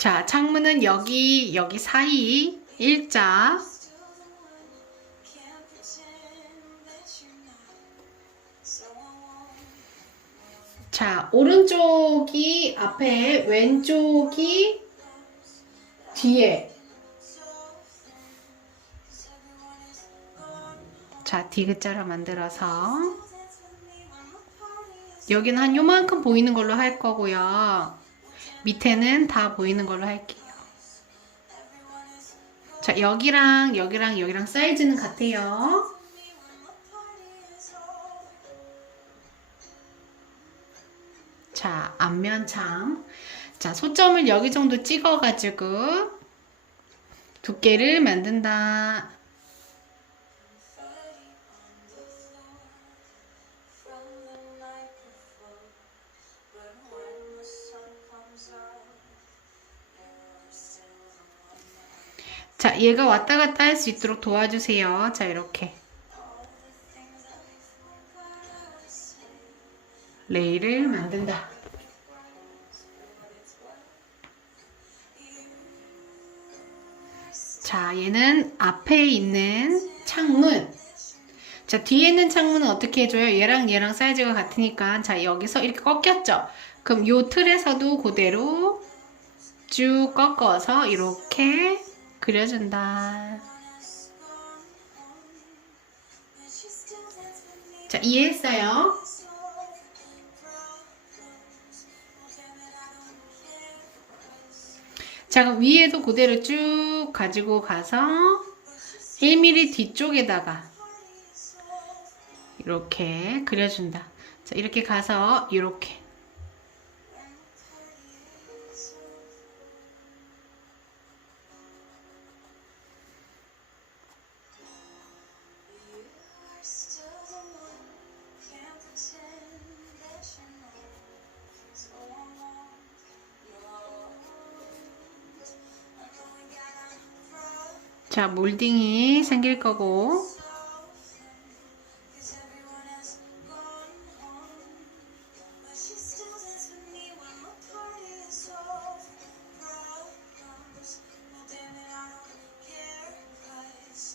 자, 창문은 여기, 여기 사이 일자. 자, 오른쪽이 앞에, 왼쪽이 뒤에. 자, 디귿자로 만들어서 여기는 한 요만큼 보이는 걸로 할 거고요. 밑에는 다 보이는 걸로 할게요. 자, 여기랑 여기랑 여기랑 사이즈는 같아요. 자, 앞면창. 자, 소점을 여기 정도 찍어가지고 두께를 만든다. 자, 얘가 왔다 갔다 할 수 있도록 도와주세요. 자, 이렇게. 레일을 만든다. 자, 얘는 앞에 있는 창문. 자, 뒤에 있는 창문은 어떻게 해줘요? 얘랑 얘랑 사이즈가 같으니까. 자, 여기서 이렇게 꺾였죠? 그럼 요 틀에서도 그대로 쭉 꺾어서 이렇게 그려준다. 자, 이해했어요? 자, 그럼 위에도 그대로 쭉 가지고 가서 1mm 뒤쪽에다가 이렇게 그려준다. 자, 이렇게 가서 이렇게. 자, 몰딩이 생길 거고.